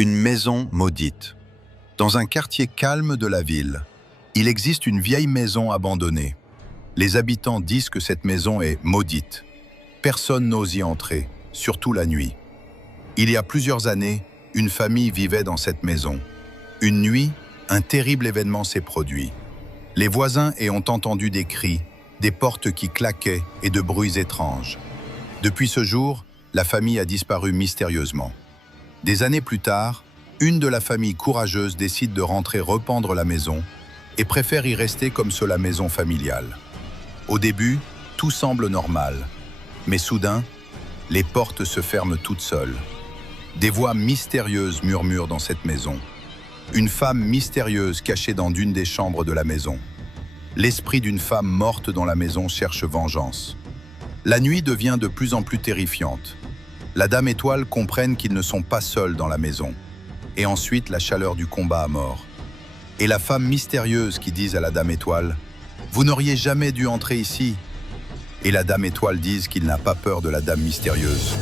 Une maison maudite. Dans un quartier calme de la ville, il existe une vieille maison abandonnée. Les habitants disent que cette maison est maudite. Personne n'ose y entrer, surtout la nuit. Il y a plusieurs années, une famille vivait dans cette maison. Une nuit, un terrible événement s'est produit. Les voisins ayant entendu des cris, des portes qui claquaient et de bruits étranges. Depuis ce jour, la famille a disparu mystérieusement. Des années plus tard, une de la famille courageuse décide de rentrer rependre la maison et préfère y rester comme la maison familiale. Au début, tout semble normal, mais soudain, les portes se ferment toutes seules. Des voix mystérieuses murmurent dans cette maison. Une femme mystérieuse cachée dans une des chambres de la maison. L'esprit d'une femme morte dans la maison cherche vengeance. La nuit devient de plus en plus terrifiante. La Dame Étoile comprennent qu'ils ne sont pas seuls dans la maison. Et ensuite, la chaleur du combat à mort. Et la femme mystérieuse qui dit à la Dame Étoile « Vous n'auriez jamais dû entrer ici !» Et la Dame Étoile dit qu'il n'a pas peur de la Dame mystérieuse.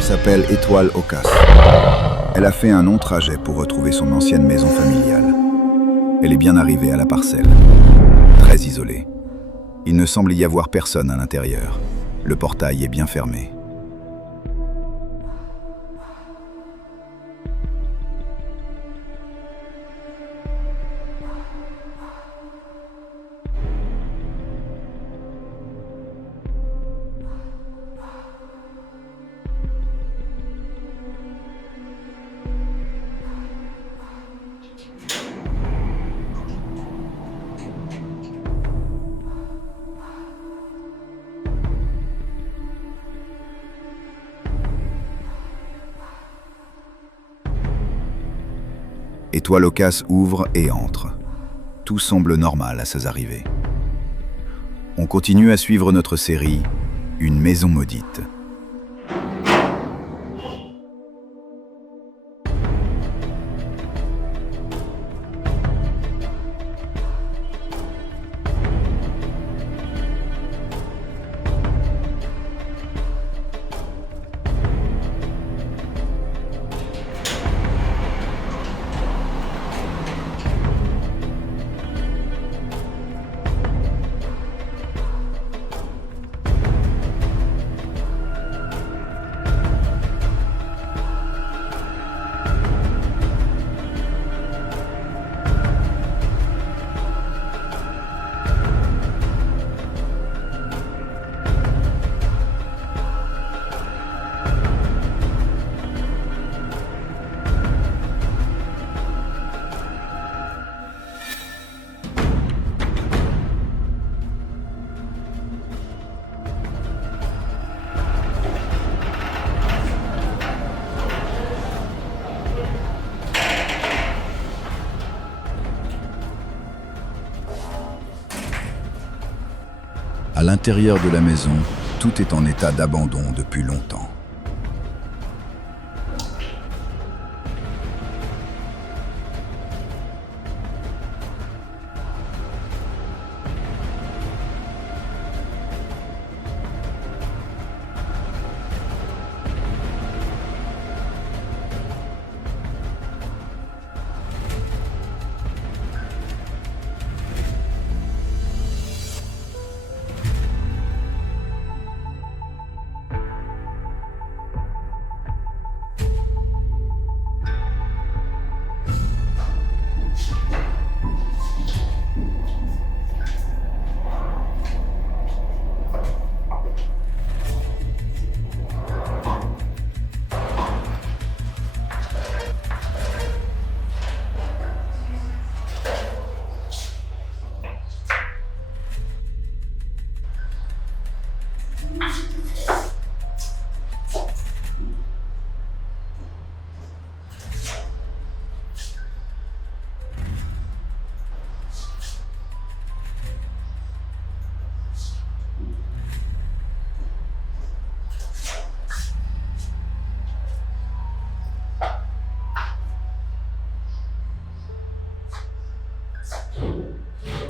S'appelle Étoile Ocas. Elle a fait un long trajet pour retrouver son ancienne maison familiale. Elle est bien arrivée à la parcelle, très isolée. Il ne semble y avoir personne à l'intérieur. Le portail est bien fermé. Étoile Ocas ouvre et entre. Tout semble normal à ses arrivées. On continue à suivre notre série « Une maison maudite ». À l'intérieur de la maison, tout est en état d'abandon depuis longtemps.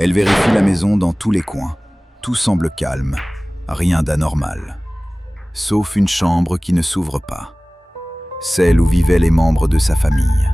Elle vérifie la maison dans tous les coins. Tout semble calme, rien d'anormal. Sauf une chambre qui ne s'ouvre pas. Celle où vivaient les membres de sa famille.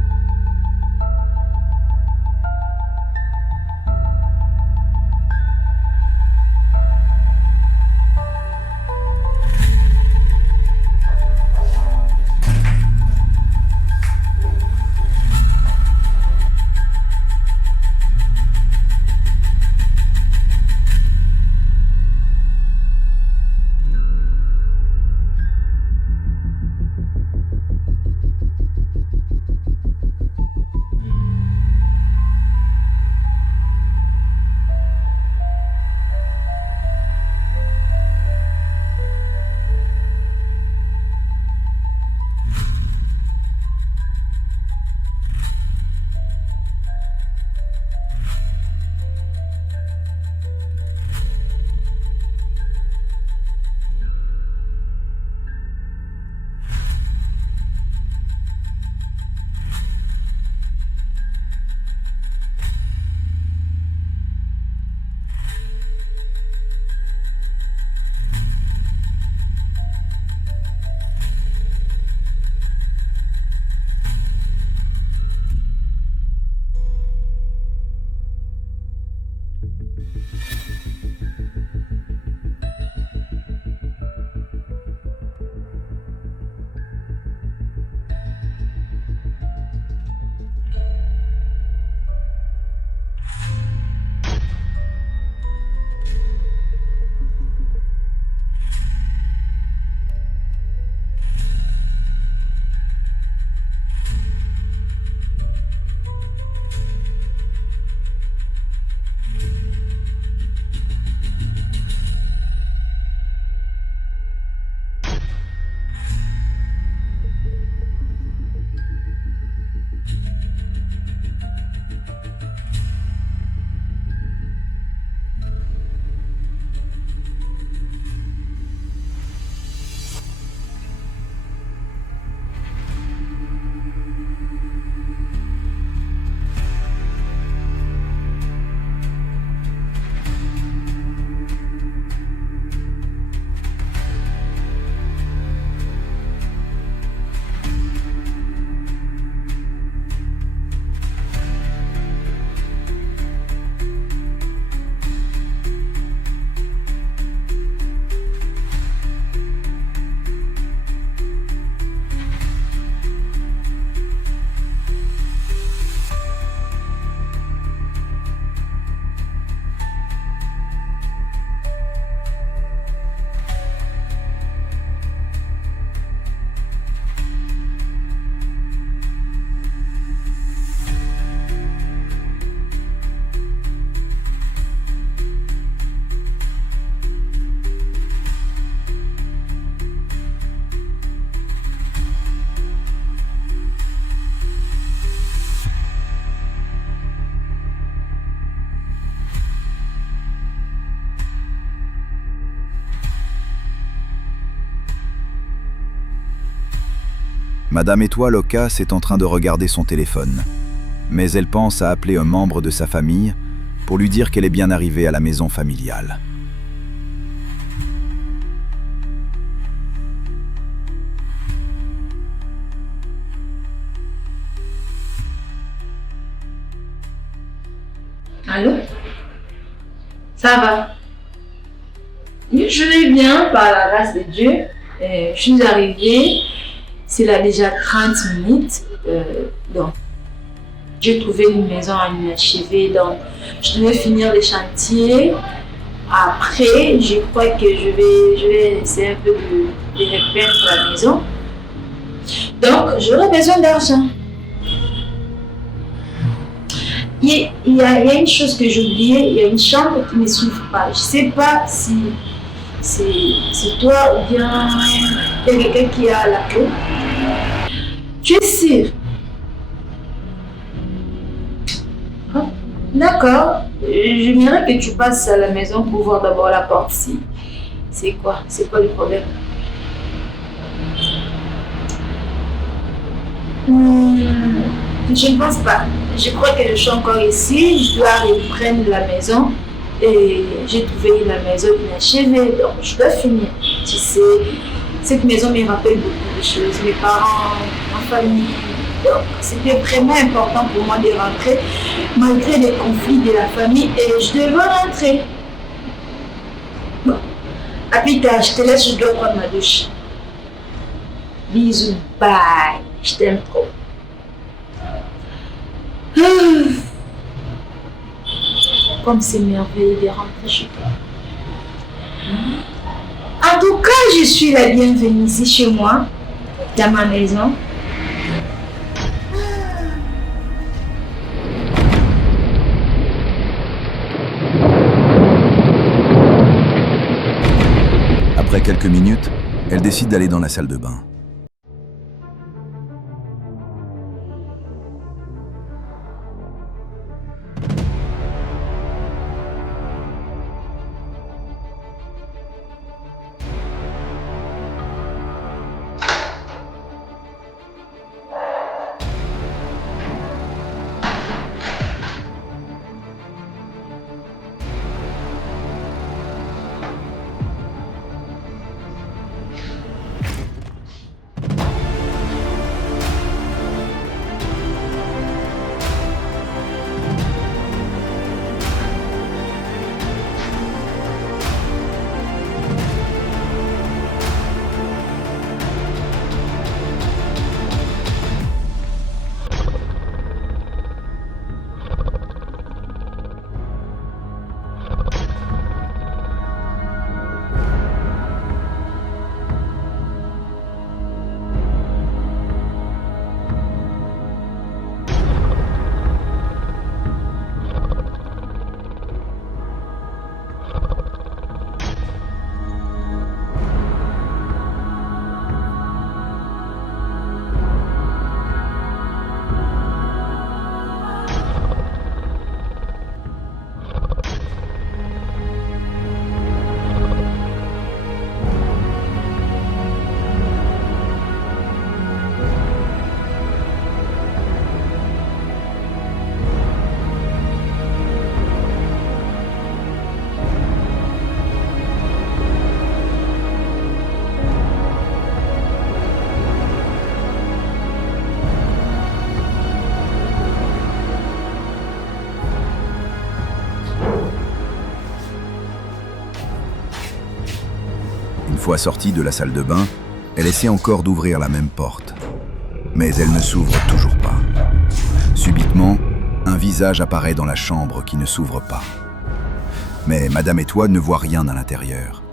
Madame Étoile Ocasse est en train de regarder son téléphone. Mais elle pense à appeler un membre de sa famille pour lui dire qu'elle est bien arrivée à la maison familiale. Allô? Ça va? Je vais bien, par la grâce de Dieu. Je suis arrivée, c'est là déjà 30 minutes. Donc, j'ai trouvé une maison à inachever, donc je devais finir les chantiers. Après, je crois que je vais essayer un peu de repeindre la maison. Donc, j'aurai besoin d'argent. Il y a une chose que j'ai oubliée, il y a une chambre qui ne s'ouvre pas. Je ne sais pas si c'est toi ou bien il y a quelqu'un qui a la clé. Tu es sûr? Oh, d'accord. J'aimerais que tu passes à la maison pour voir d'abord la porte. C'est quoi le problème? Je ne pense pas. Je crois que je suis encore ici. Je dois reprendre la maison. Et j'ai trouvé la maison inachevée. Donc, je dois finir. Tu sais, cette maison me rappelle beaucoup de choses. Mes parents, ma famille. Donc, c'était vraiment important pour moi de rentrer, malgré les conflits de la famille. Et je devais rentrer. Bon. À plus tard, je te laisse, je dois prendre ma douche. Bisous. Bye. Je t'aime trop. Comme c'est merveilleux de rentrer chez toi. En tout cas, je suis la bienvenue ici chez moi, dans ma maison. Après quelques minutes, elle décide d'aller dans la salle de bain. Une fois sortie de la salle de bain, elle essaie encore d'ouvrir la même porte. Mais elle ne s'ouvre toujours pas. Subitement, un visage apparaît dans la chambre qui ne s'ouvre pas. Mais Madame Étoile ne voit rien à l'intérieur.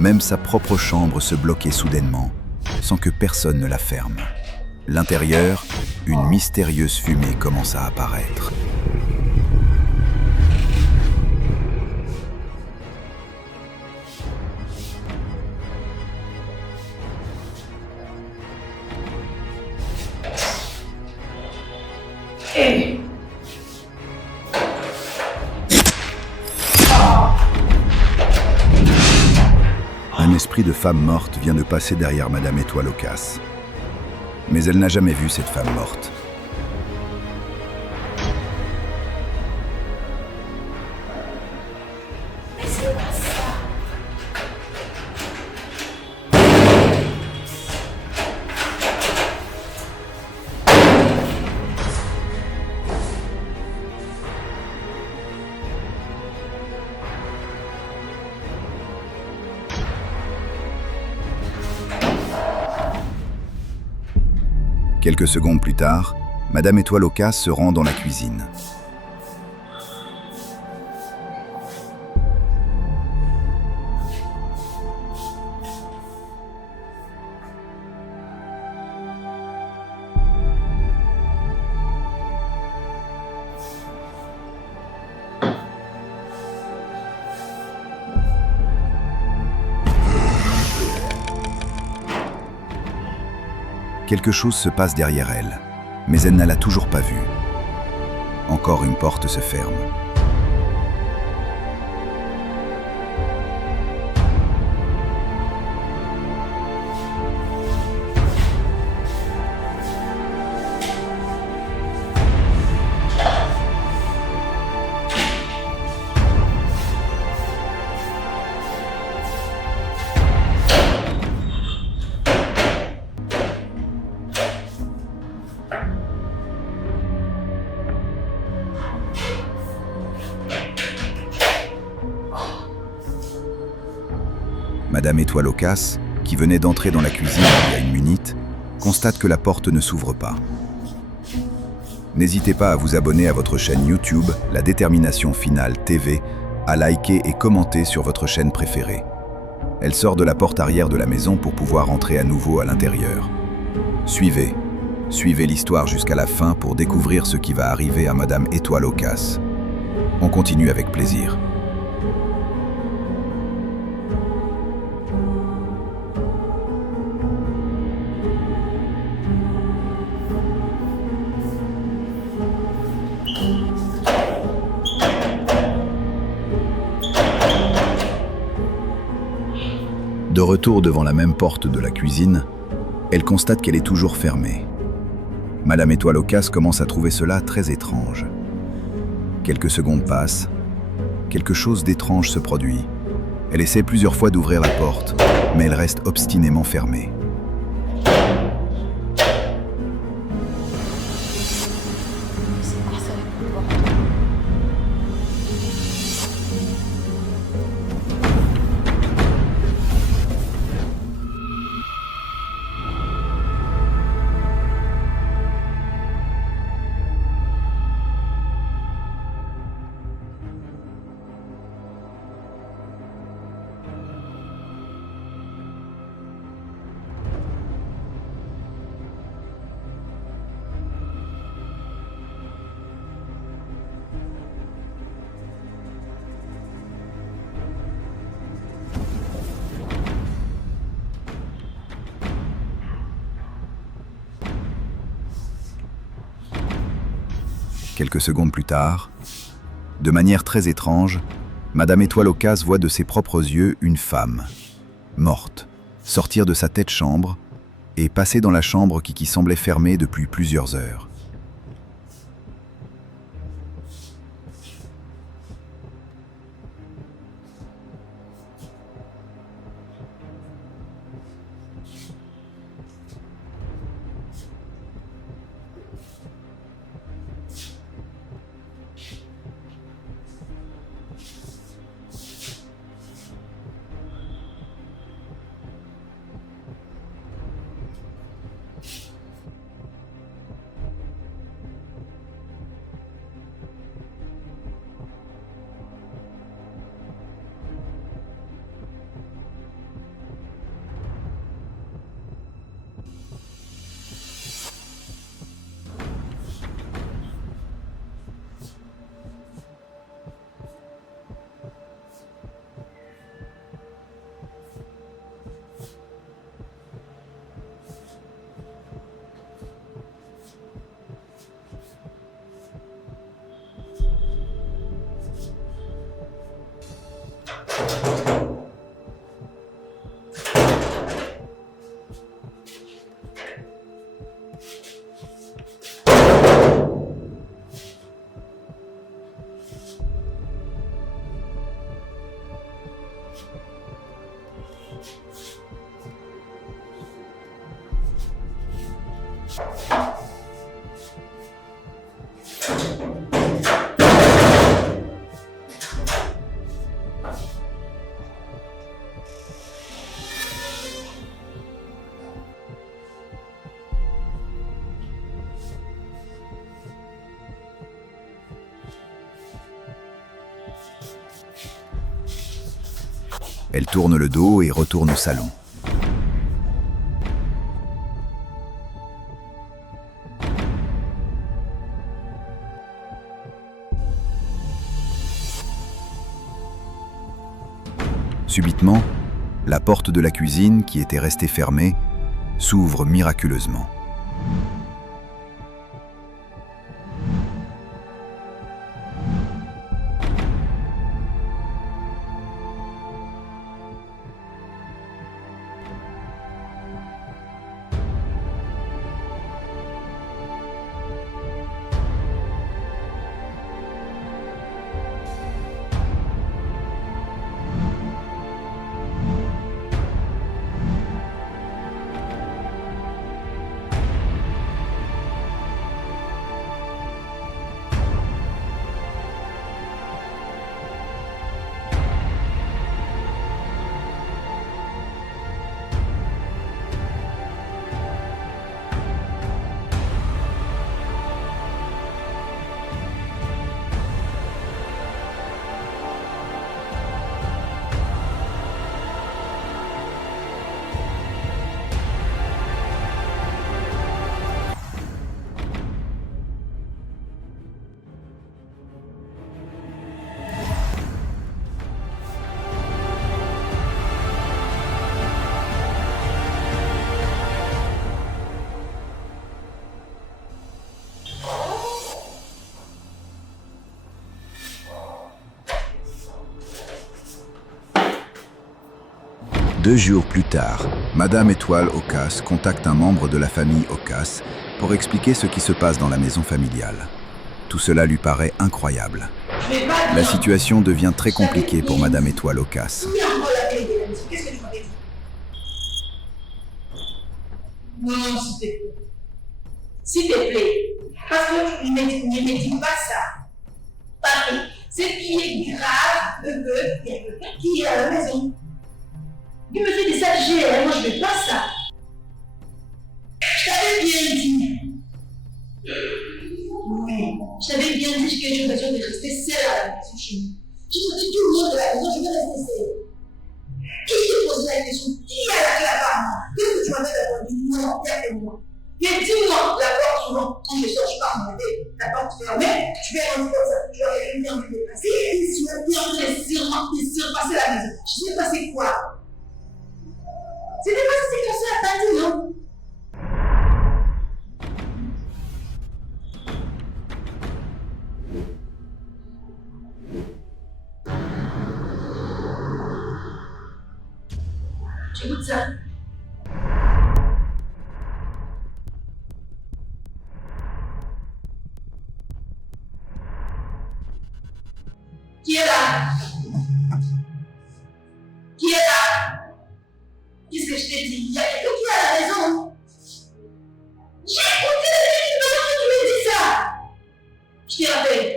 Même sa propre chambre se bloquait soudainement, sans que personne ne la ferme. L'intérieur, une mystérieuse fumée commence à apparaître. Hey. Un esprit de femme morte vient de passer derrière Madame Étoile Ocasse. Mais elle n'a jamais vu cette femme morte. Quelques secondes plus tard, Madame Étoile Ocasse se rend dans la cuisine. Quelque chose se passe derrière elle, mais elle n'a l'a toujours pas vu. Encore une porte se ferme. Madame Étoile au Casse, qui venait d'entrer dans la cuisine il y a une minute, constate que la porte ne s'ouvre pas. N'hésitez pas à vous abonner à votre chaîne YouTube, La Détermination Finale TV, à liker et commenter sur votre chaîne préférée. Elle sort de la porte arrière de la maison pour pouvoir entrer à nouveau à l'intérieur. Suivez l'histoire jusqu'à la fin pour découvrir ce qui va arriver à Madame Étoile au Casse. On continue avec plaisir. De retour devant la même porte de la cuisine, elle constate qu'elle est toujours fermée. Madame Étoile au Casse commence à trouver cela très étrange. Quelques secondes passent, quelque chose d'étrange se produit. Elle essaie plusieurs fois d'ouvrir la porte, mais elle reste obstinément fermée. Quelques secondes plus tard, de manière très étrange, Madame Étoile au Casse voit de ses propres yeux une femme, morte, sortir de sa tête-chambre et passer dans la chambre qui semblait fermée depuis plusieurs heures. Elle tourne le dos et retourne au salon. Subitement, la porte de la cuisine, qui était restée fermée, s'ouvre miraculeusement. 2 jours plus tard, Madame Étoile Okas contacte un membre de la famille Okas pour expliquer ce qui se passe dans la maison familiale. Tout cela lui paraît incroyable. La situation devient très compliquée pour Madame Étoile Okas. Qu'est-ce que tu m'avais dit? Non, s'il te plaît. S'il te plaît. Parce que tu ne me dis pas ça. Parce que ce qui est grave, il y a quelqu'un qui est à la maison. Il me fait des agir, moi je ne veux pas ça. Je t'avais bien dit. Oui, je t'avais bien dit que j'ai besoin de rester seule à la maison chez nous. Tu me dis tout le monde de la maison, je veux rester seule. Qui te pose la question? Qui a la clé à part moi? Qu'est-ce que tu m'avais répondu? Non, regarde-moi. Mais dis-moi, la porte souvent, quand je sors, je pars me lever, la porte fermée, tu vais rentrer comme ça, tu vas venir me déplacer, et tu vas venir me surpasser la maison. Je sais pas c'est quoi. C'était pas si comme ça, t'as dit, non? Tu écoutes ça? Qui est là? Qui est là? Qu'est-ce que je t'ai dit? Il y a quelqu'un qui est à la maison. J'ai écouté depuis que tu me dis ça. Je te rappelle.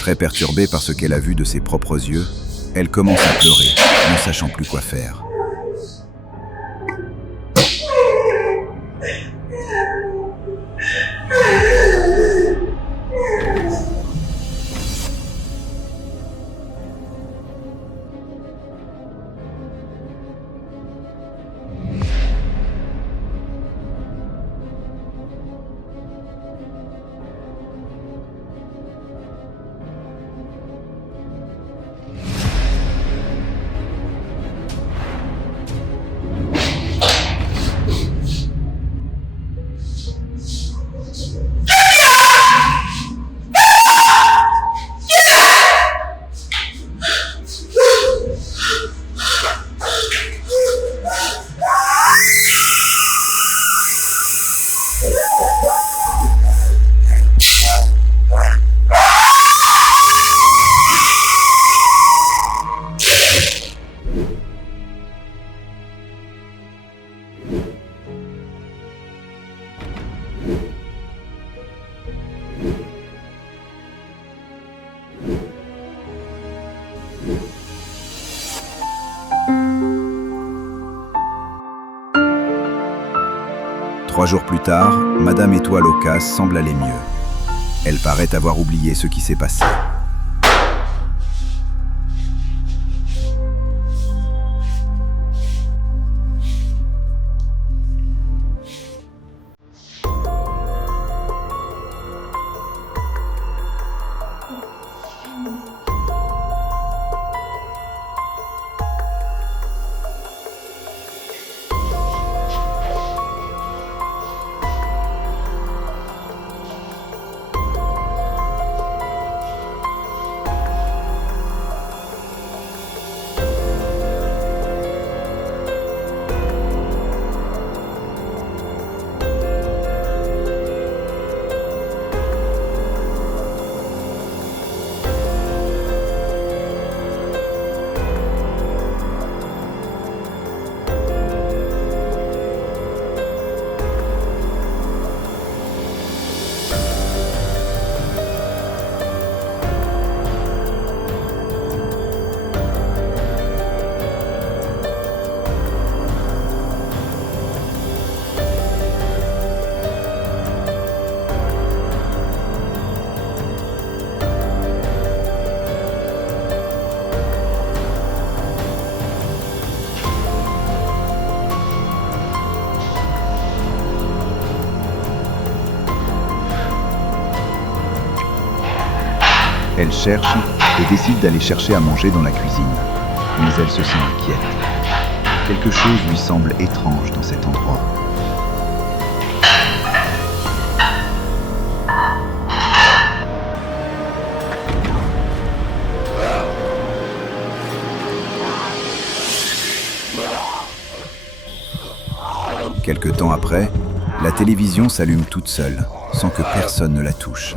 Très perturbée par ce qu'elle a vu de ses propres yeux, elle commence à pleurer, ne sachant plus quoi faire. Trois jours plus tard, Madame Étoile Okas semble aller mieux. Elle paraît avoir oublié ce qui s'est passé. Elle cherche et décide d'aller chercher à manger dans la cuisine. Mais elle se sent inquiète. Quelque chose lui semble étrange dans cet endroit. Quelque temps après, la télévision s'allume toute seule, sans que personne ne la touche.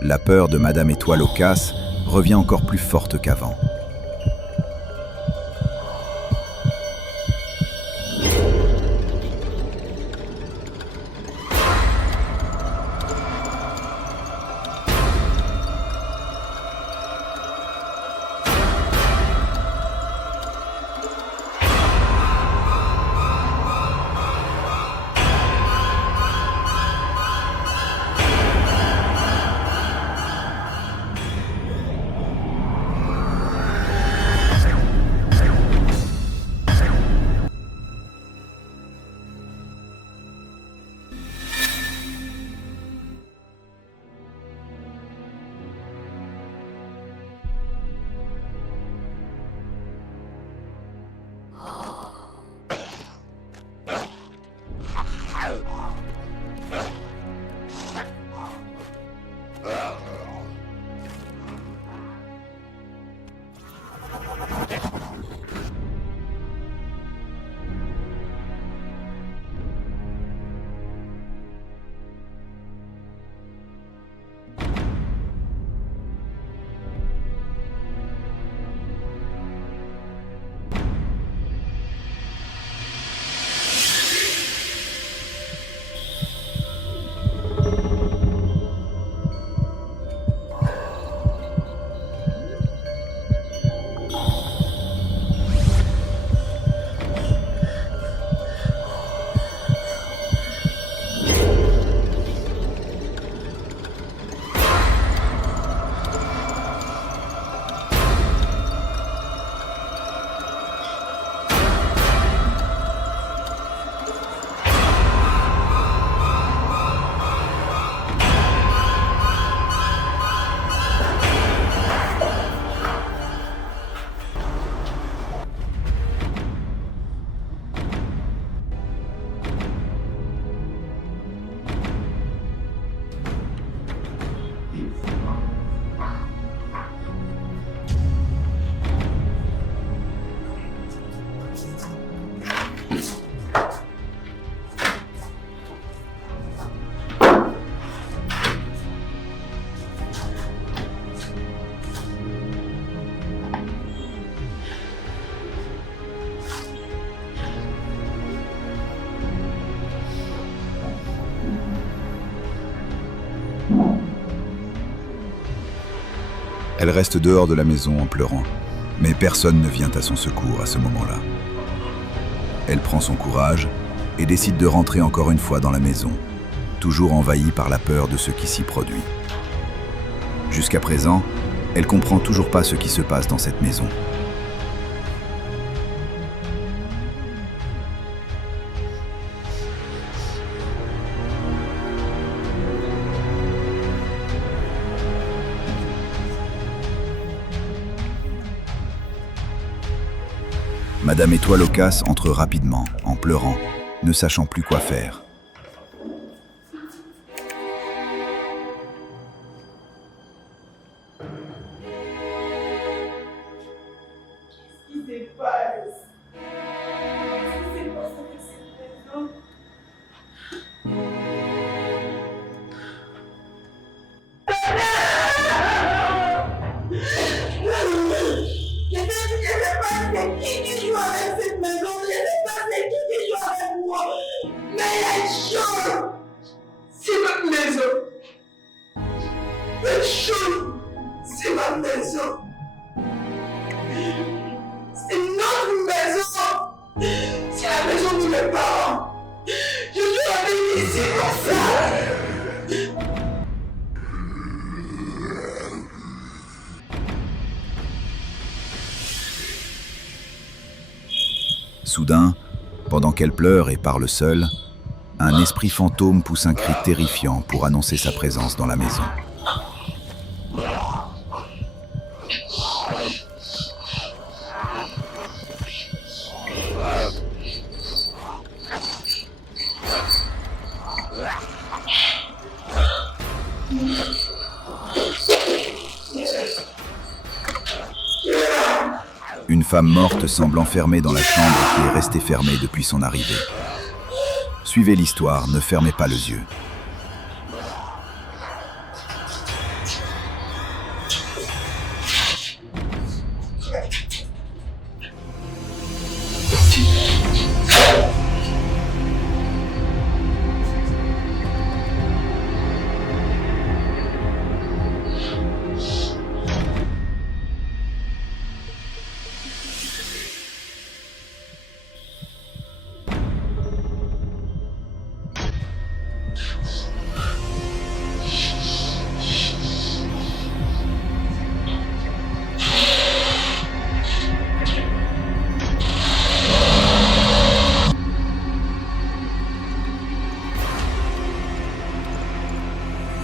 La peur de Madame Étoile aux Casses revient encore plus forte qu'avant. Elle reste dehors de la maison en pleurant, mais personne ne vient à son secours à ce moment-là. Elle prend son courage et décide de rentrer encore une fois dans la maison, toujours envahie par la peur de ce qui s'y produit. Jusqu'à présent, elle comprend toujours pas ce qui se passe dans cette maison. Madame Étoile aux Casses entre rapidement, en pleurant, ne sachant plus quoi faire. Qu'est-ce qui se passe? Qu'est-ce qui s'est passé avec cette maison? Je ne sais pas c'est qui joue avec cette maison, je ne sais pas c'est qui joue avec moi, mais Soudain, pendant qu'elle pleure et parle seule, un esprit fantôme pousse un cri terrifiant pour annoncer sa présence dans la maison. Une femme morte semble enfermée dans la chambre qui est restée fermée depuis son arrivée. Suivez l'histoire, ne fermez pas les yeux.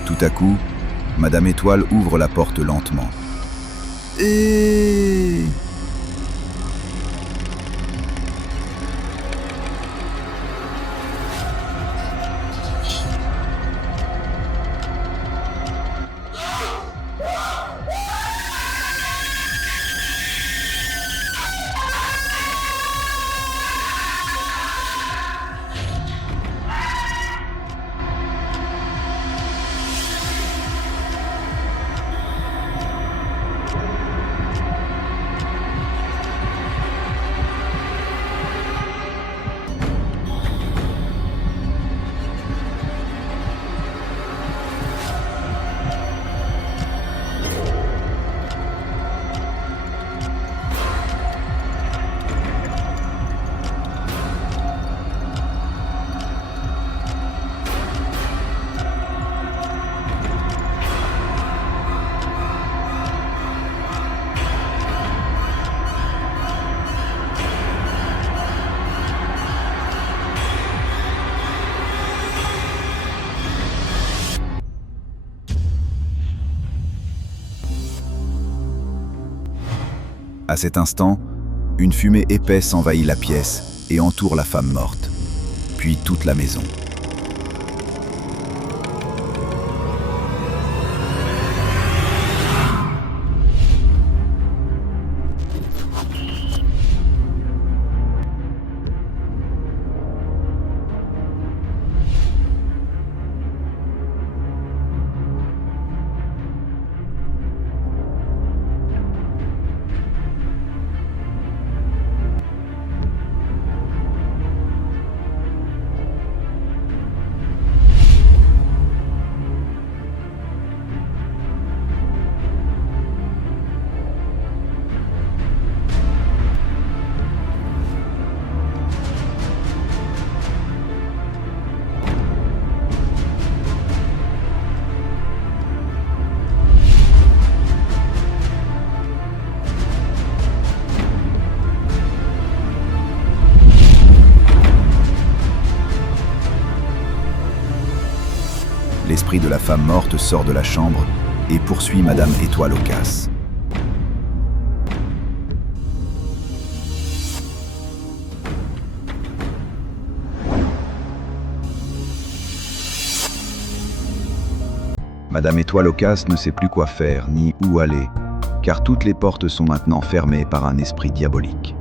Tout à coup, Madame Étoile ouvre la porte lentement. Et... À cet instant, une fumée épaisse envahit la pièce et entoure la femme morte, puis toute la maison. L'esprit de la femme morte sort de la chambre et poursuit Madame Étoile aux casses. Madame Étoile aux casses ne sait plus quoi faire ni où aller, car toutes les portes sont maintenant fermées par un esprit diabolique.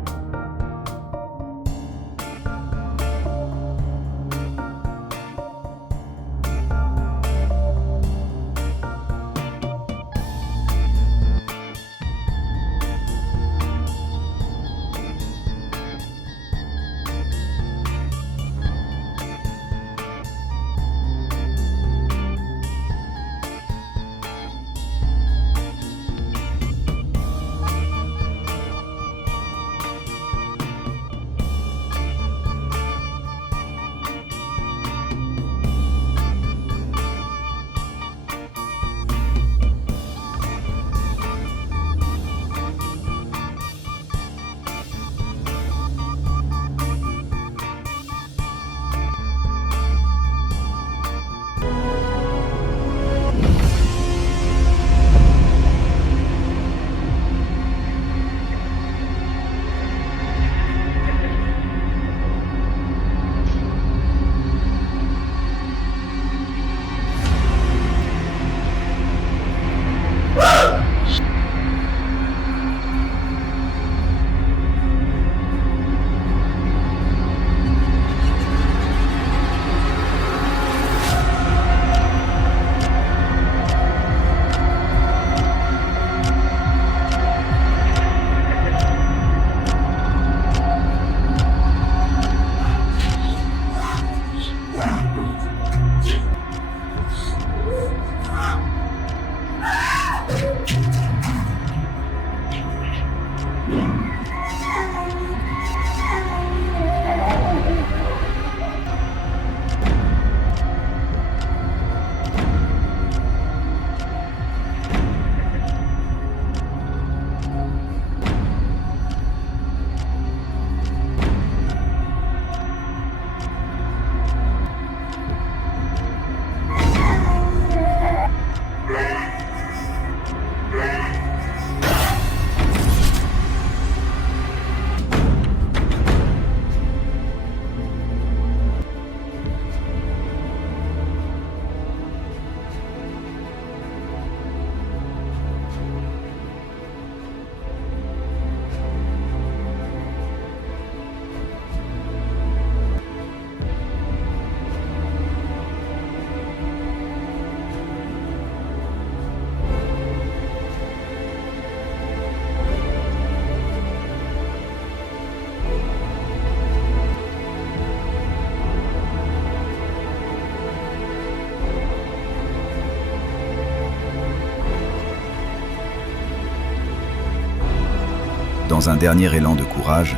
Dans un dernier élan de courage,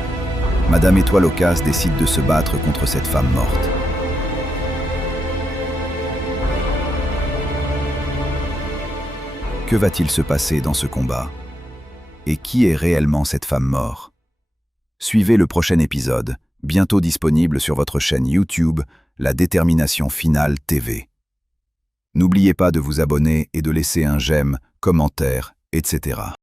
Madame Étoile au Casse décide de se battre contre cette femme morte. Que va-t-il se passer dans ce combat? Et qui est réellement cette femme morte? Suivez le prochain épisode, bientôt disponible sur votre chaîne YouTube, La Détermination Finale TV. N'oubliez pas de vous abonner et de laisser un j'aime, commentaire, etc.